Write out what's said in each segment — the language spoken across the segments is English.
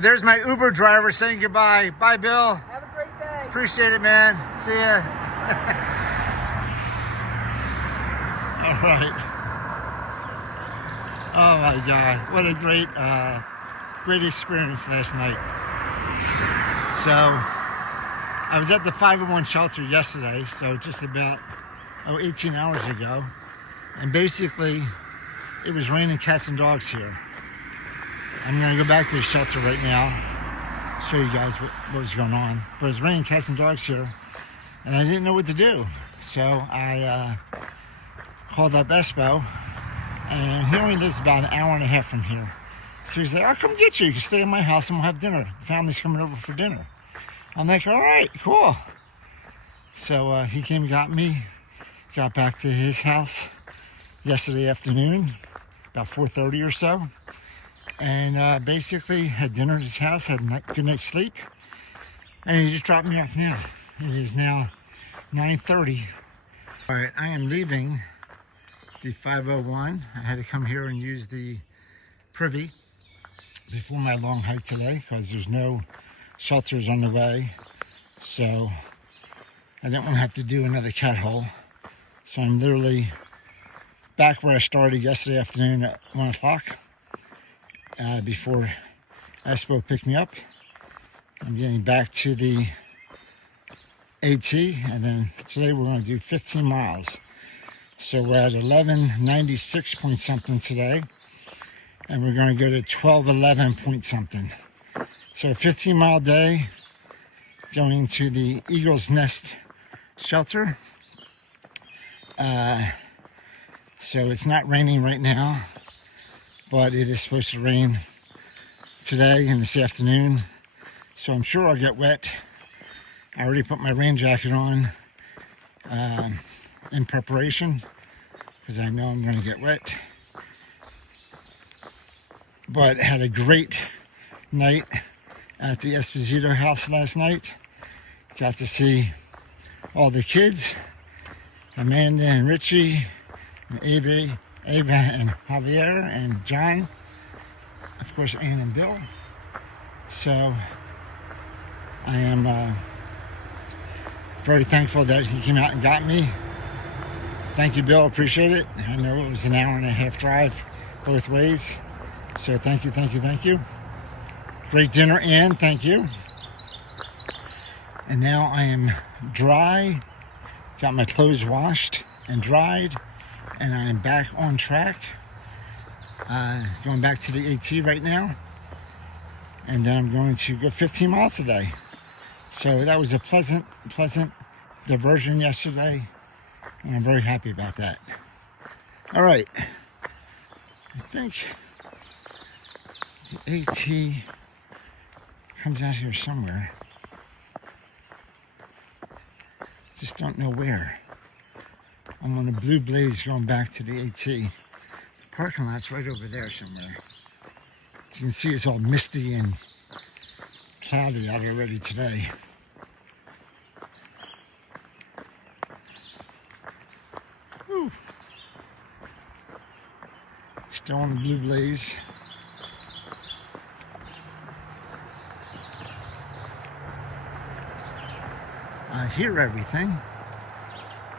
There's my Uber driver saying goodbye. Bye, Bill. Have a great day. Appreciate it, man. See ya. All right. Oh my God, what a great experience last night. So I was at the 501 shelter yesterday, so just about 18 hours ago, and basically it was raining cats and dogs here. I'm gonna go back to the shelter right now, show you guys what was going on. But it was raining cats and dogs here, and I didn't know what to do. So I called up Espo, and he only lives about an hour and a half from here. So he's like, I'll come get you. You can stay in my house and we'll have dinner. The family's coming over for dinner. I'm like, all right, cool. So he came and got me, got back to his house yesterday afternoon, about 4:30 or so. And basically had dinner at his house, had a good night's sleep. And he just dropped me off now. It is now 9:30. All right, I am leaving the 501. I had to come here and use the privy before my long hike today because there's no shelters on the way. So I didn't want to have to do another cat hole. So I'm literally back where I started yesterday afternoon at 1 o'clock before Espo picked me up. I'm getting back to the AT, and then today we're going to do 15 miles. So we're at 1196 point something today, and we're going to go to 1211 point something. So a 15-mile day going to the Eagle's Nest shelter. So it's not raining right now, but it is supposed to rain today and this afternoon. So I'm sure I'll get wet. I already put my rain jacket on in preparation because I know I'm going to get wet. But had a great night at the Esposito house last night. Got to see all the kids, Amanda and Richie, and Ava and Javier and John, of course Ann and Bill. So I am very thankful that he came out and got me. Thank you, Bill, appreciate it. I know it was an hour and a half drive both ways. So thank you, thank you, thank you. Great dinner, Ann, thank you. And now I am dry, got my clothes washed and dried, and I am back on track. Going back to the AT right now. And then I'm going to go 15 miles today. So that was a pleasant diversion yesterday, and I'm very happy about that. All right, I think the AT comes out here somewhere. Just don't know where. I'm on a blue blaze going back to the AT. The parking lot's right over there somewhere. As you can see, it's all misty and cloudy out already today. Whew. Still on the blue blaze. I hear everything.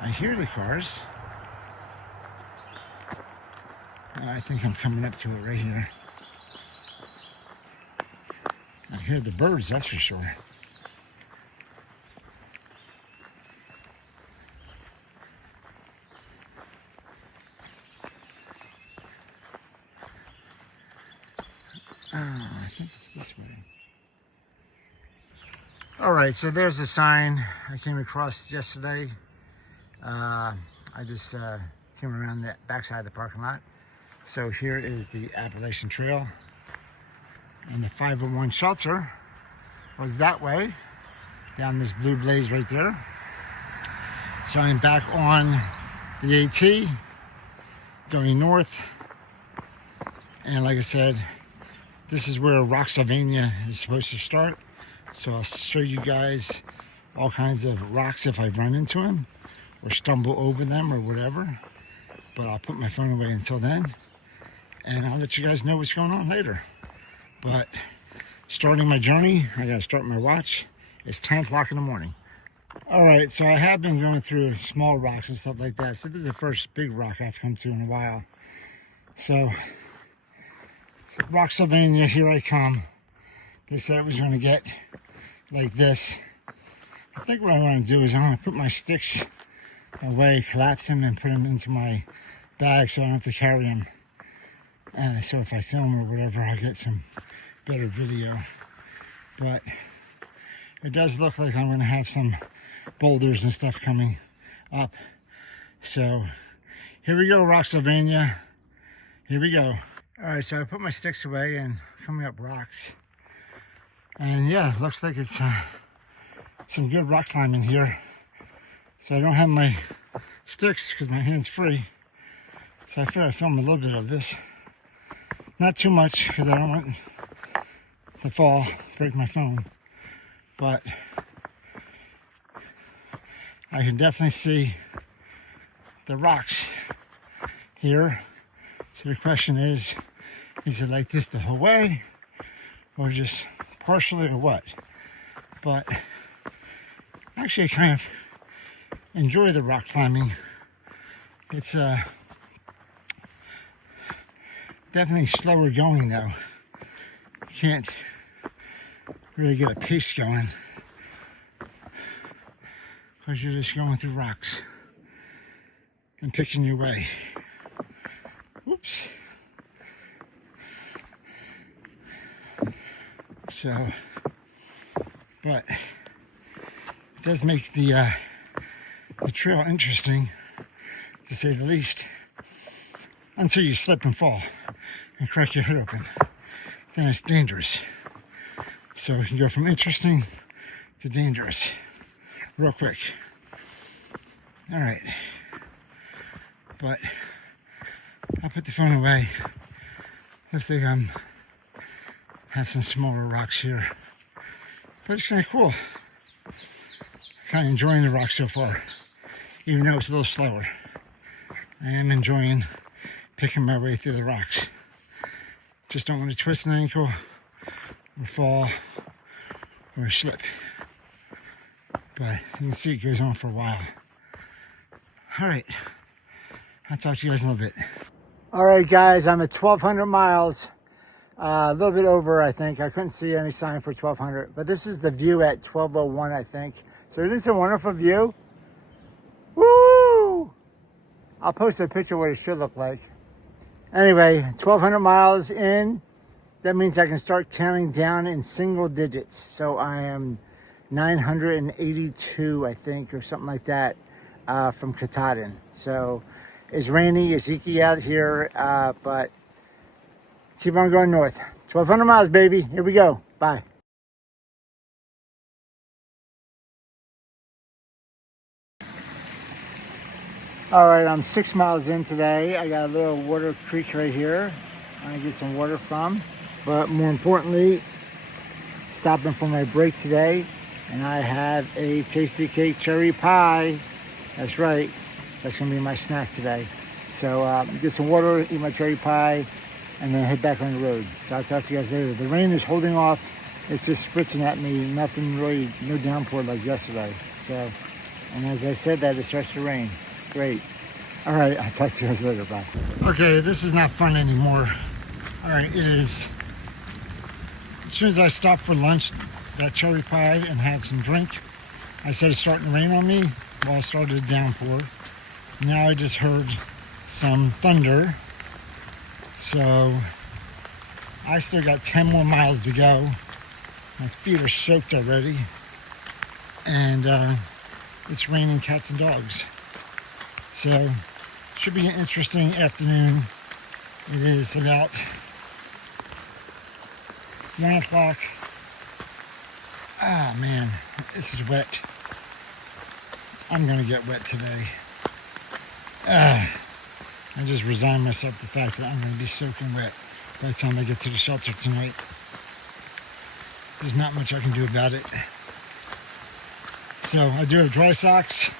I hear the cars. I think I'm coming up to it right here. I hear the birds, that's for sure. I think it's this way. All right, so there's a sign I came across yesterday. I just came around the backside of the parking lot. So here is the Appalachian Trail, and the 501 shelter was that way, down this blue blaze right there. So I'm back on the AT, going north, and like I said, this is where Rocksylvania is supposed to start. So I'll show you guys all kinds of rocks if I run into them or stumble over them or whatever. But I'll put my phone away until then, and I'll let you guys know what's going on later. But starting my journey. I gotta start my watch. It's 10 o'clock in the morning. All right, so I have been going through small rocks and stuff like that. So this is the first big rock I've come to in a while. So Rock, Sylvania, here I come. They said it was gonna get like this. I think what I want to do is I'm going to put my sticks away, collapse them, and put them into my bag so I don't have to carry them. So if I film or whatever, I'll get some better video. But it does look like I'm going to have some boulders and stuff coming up. So here we go, Rock, Sylvania. Here we go. All right, so I put my sticks away and coming up rocks. And yeah, it looks like it's some good rock climbing here. So I don't have my sticks because my hand's free. So I figured I'd film a little bit of this. Not too much because I don't want to fall, break my phone. But I can definitely see the rocks here. So the question is it like this the whole way? Or just partially or what? But actually, I kind of enjoy the rock climbing. It's definitely slower going though. You can't really get a pace going because you're just going through rocks and picking your way. Whoops. So, but it does make the trail interesting, to say the least, until you slip and fall and crack your head open. Then it's dangerous. So you can go from interesting to dangerous real quick. All right, but I'll put the phone away. Looks like I'm have some smaller rocks here, but it's kind of cool. Kind of enjoying the rock so far, even though it's a little slower. I am enjoying picking my way through the rocks. Just don't want to twist an ankle or fall or slip. But you can see it goes on for a while. All right, I'll talk to you guys in a little bit. All right, guys, I'm at 1,200 miles. A little bit over, I think. I couldn't see any sign for 1,200, but this is the view at 12:01, I think. So it is a wonderful view. Woo! I'll post a picture of what it should look like. Anyway, 1,200 miles in. That means I can start counting down in single digits. So I am 982, I think, or something like that, from Katahdin. So it's rainy, it's icky out here, but keep on going north. 1,200 miles, baby. Here we go. Bye. All right, I'm 6 miles in today. I got a little water creek right here I get some water from. But more importantly, stopping for my break today, and I have a tasty cake cherry pie. That's right. That's going to be my snack today. So get some water, eat my cherry pie, and then head back on the road. So I'll talk to you guys later. The rain is holding off. It's just spritzing at me. Nothing really, no downpour like yesterday. So, and as I said that, it starts to rain. Great. All right, I'll talk to you guys later. Bye. Okay, this is not fun anymore. All right, it is. As soon as I stopped for lunch, that cherry pie, and had some drink, I said it's starting to rain on me. Well, it started to downpour. Now I just heard some thunder. So I still got 10 more miles to go. My feet are soaked already. And it's raining cats and dogs. So should be an interesting afternoon. It is about 1 o'clock. Ah, man, this is wet. I'm gonna get wet today. I just resigned myself to the fact that I'm gonna be soaking wet by the time I get to the shelter tonight. There's not much I can do about it. So I do have dry socks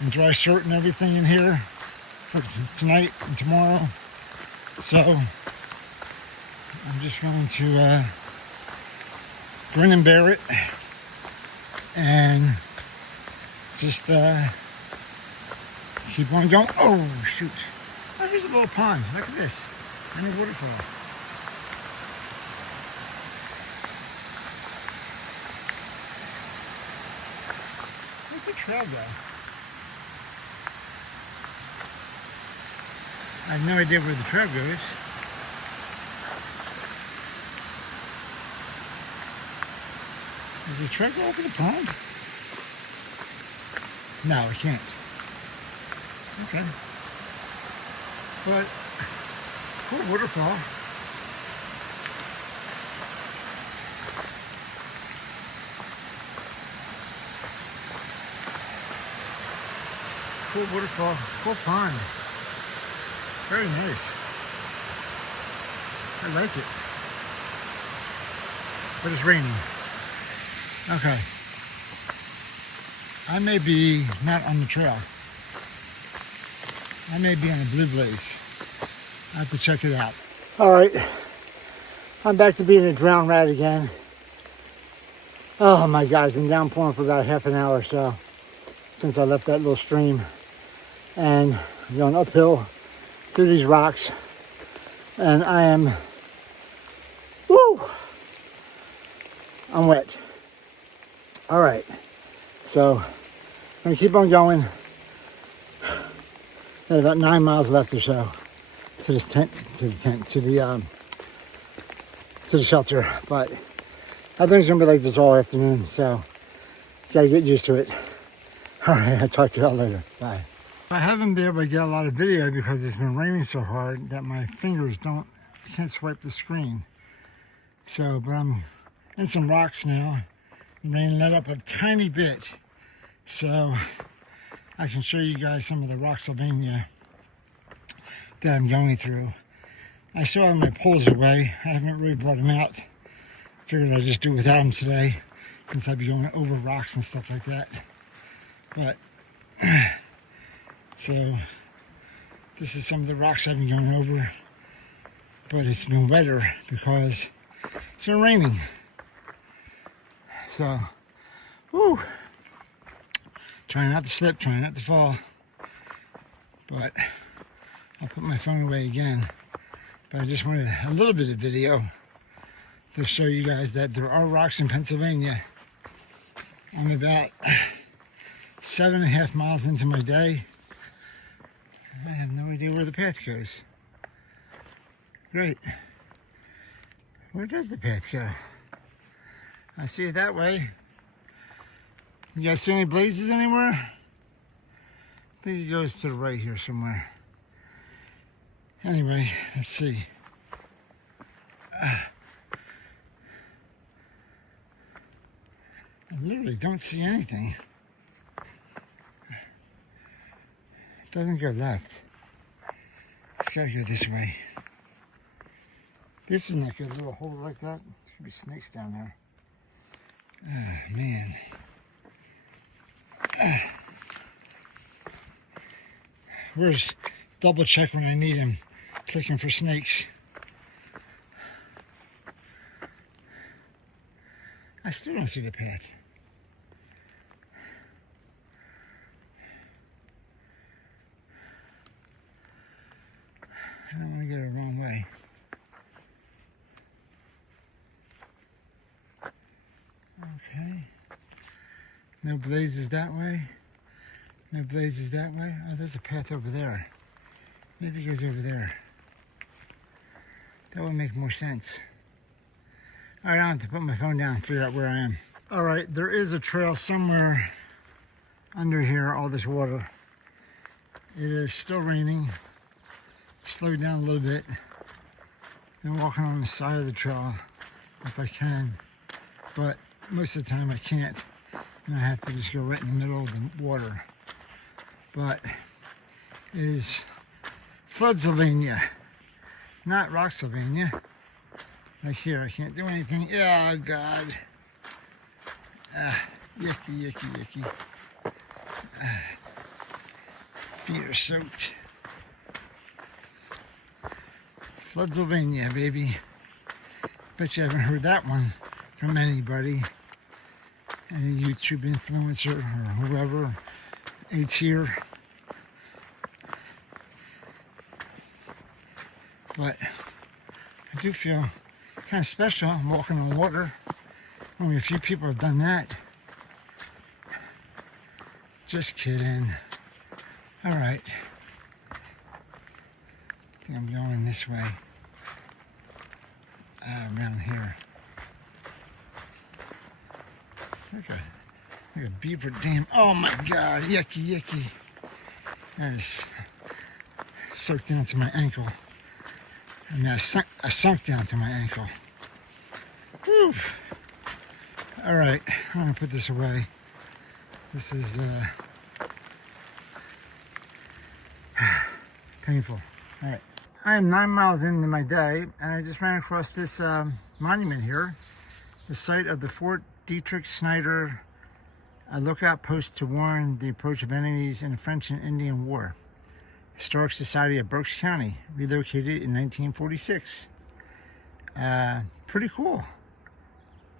and dry shirt and everything in here for tonight and tomorrow. So I'm just going to grin and bear it, and just keep on going. Oh shoot! Oh, here's a little pond. Look at this, and a waterfall. Where's the trail go? I have no idea where the trail goes. Does the trail go over the pond? No, it can't. Okay. But, cool waterfall. Cool waterfall, cool pond. Very nice. I like it. But it's raining. Okay. I may be not on the trail. I may be on a blue blaze. I have to check it out. All right. I'm back to being a drowned rat again. Oh my God, it's been downpouring for about half an hour or so since I left that little stream. And I'm going uphill through these rocks. And I am, woo! I'm wet. All right. So I'm gonna keep on going. Got about 9 miles left or so to this tent, to the shelter. But I think it's gonna be like this all afternoon, so gotta get used to it. All right, I'll talk to y'all later. Bye. I haven't been able to get a lot of video because it's been raining so hard that my fingers can't swipe the screen. So, but I'm in some rocks now. The rain let up a tiny bit, so I can show you guys some of the Rocksylvania that I'm going through. I still have my poles away. I haven't really brought them out. Figured I'd just do without them today, since I'd be going over rocks and stuff like that. But, so, this is some of the rocks I've been going over. But it's been wetter because it's been raining. So, whoo. Trying not to slip, trying not to fall. But I'll put my phone away again. But I just wanted a little bit of video to show you guys that there are rocks in Pennsylvania. I'm about 7.5 miles into my day. I have no idea where the path goes. Great. Where does the path go? I see it that way. You guys see any blazes anywhere? I think it goes to the right here somewhere. Anyway, let's see. I literally don't see anything. It doesn't go left. It's gotta go this way. This is not good. A little hole like that. There should be snakes down there. Oh, man. Where's double check when I need him? Clicking for snakes. I still don't see the path. I don't want to go the wrong way. Okay. No blazes that way. No blazes that way. Oh, there's a path over there. Maybe it goes over there. That would make more sense. All right, I have to put my phone down and figure out where I am. All right, there is a trail somewhere under here, all this water. It is still raining. Slowed down a little bit. Been walking on the side of the trail if I can, but most of the time I can't, and I have to just go right in the middle of the water. But it is Floodsylvania, not Rocksylvania. Like here, I can't do anything. Oh God. Yucky, yucky, yucky. Feet are soaked. Floodsylvania, baby. Bet you haven't heard that one from anybody, any YouTube influencer or whoever eats here. But I do feel kind of special. I'm walking on water. Only a few people have done that. Just kidding. All right. I think I'm going this way. Around here. Like a beaver dam. Oh my God, yucky, yucky. That is soaked down to my ankle. I mean, I sunk down to my ankle. Whew. All right, I'm gonna put this away. This is painful. All right. I am 9 miles into my day, and I just ran across this monument here, the site of the Fort Dietrich Snyder lookout post to warn the approach of enemies in the French and Indian War. Historic Society of Berks County, relocated in 1946. Pretty cool.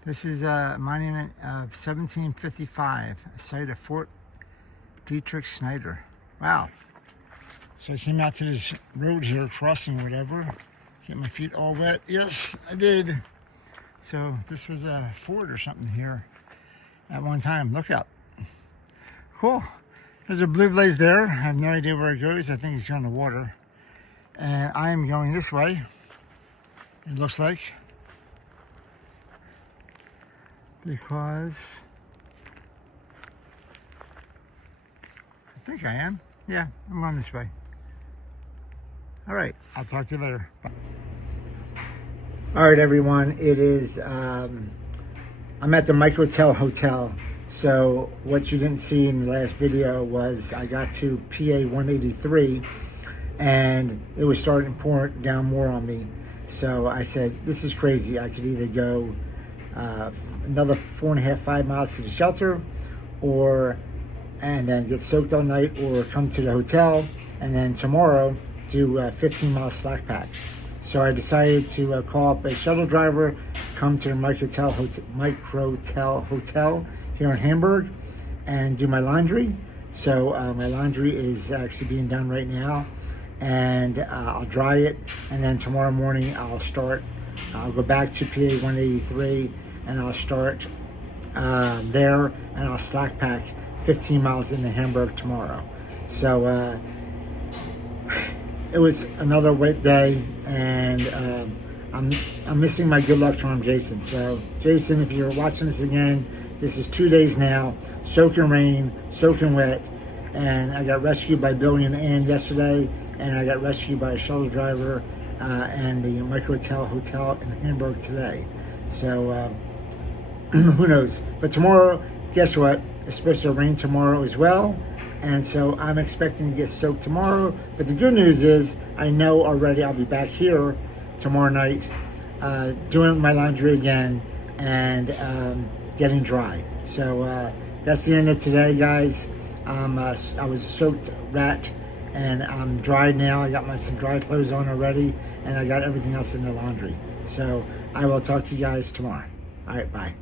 This is a monument of 1755, a site of Fort Dietrich Snyder. Wow. So I came out to this road here, crossing or whatever. Get my feet all wet. Yes, I did. So this was a fort or something here at one time. Look out. Cool. There's a blue blaze there. I have no idea where it goes. I think it's going to water. And I am going this way. It looks like. Because I think I am. Yeah, I'm going this way. All right, I'll talk to you later. Bye. All right, everyone. It is, I'm at the Microtel Hotel. So what you didn't see in the last video was I got to PA 183 and it was starting to pour down more on me. So I said, this is crazy. I could either go another 4.5, 5 miles to the shelter and then get soaked all night, or come to the hotel and then tomorrow do 15 mile Slackpack. So I decided to call up a shuttle driver, come to the Microtel Hotel here in Hamburg and do my laundry. So my laundry is actually being done right now, and I'll dry it, and then tomorrow morning I'll go back to PA 183 and I'll start there, and I'll Slackpack 15 miles into Hamburg tomorrow. So it was another wet day, and I'm missing my good luck charm, Jason. So Jason, if you're watching this again, this is 2 days now, soaking rain, soaking wet, and I got rescued by Billy and Ann yesterday, and I got rescued by a shuttle driver and the Microtel Hotel in Hamburg today. So who knows? But tomorrow, guess what? It's supposed to rain tomorrow as well. And so I'm expecting to get soaked tomorrow. But the good news is I know already I'll be back here tomorrow night doing my laundry again and getting dry. So that's the end of today, guys. I was a soaked rat and I'm dried now. I got some dry clothes on already, and I got everything else in the laundry. So I will talk to you guys tomorrow. All right, bye.